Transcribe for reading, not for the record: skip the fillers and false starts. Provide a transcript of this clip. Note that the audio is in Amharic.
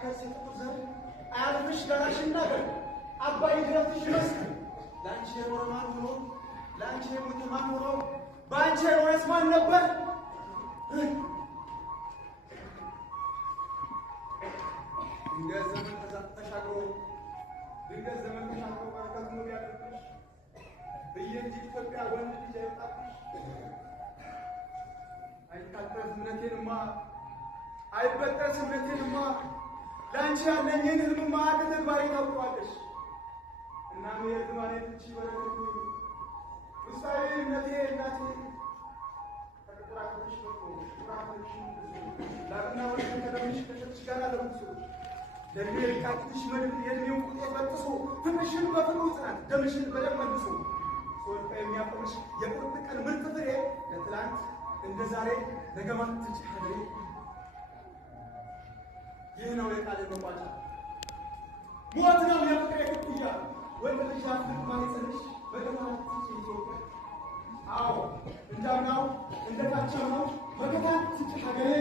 ከዚህ ጥቁር ዘር አያልፍሽ ገላሽና ገር አባይ ድረትሽ ይመስል ለአንቺ የኖረ ማን ሆኖ ለአንቺ የሞተ ማን ሆኖ በአንቺ የኖረስ ማን ነበር? ድንገት ዘመን ተሻግሮ በረከት ኑር ያለብሽ በየእንጂ ኢትዮጵያ ወንድ ልጅ አይወጣብሽ። አይታጠፍ አይበጠስ እምነቴንማ ለአንቺ ያለኝን ህልምማ ከተግባሬ ታውቀዋለሽ። እናም የህልማኔ ትቺ በረከት ውስጣዊ እምነቴ እናቴ ከተቆራረጥሽ በቆ ቁራቶች ላብና ወልድ ከደምሽ ከሸትሽ ጋር ለብሶ ለእድሜ ልቃቅትሽ መድብ የእድሜውን ቁጤት በጥሶ ፍቅርሽን በፍቅሩ ጽናት ደምሽን በደም መልሶ ሶልቃ የሚያቆምሽ የቁርጥ ቀን ምርጥ ፍሬ ለትላንት እንደ ዛሬ ነገማት ትጭ ሀገሬ። ይህ ነው የቃል መቋጫ ሞት ነው የፍቅሬ ክፍያ ወንድ ልጅ አፍቅ ማይጸንሽ በገማት ትጭ ኢትዮጵያ። አዎ እንዳምናው እንደታቸመው በገማት ትጭ ሀገሬ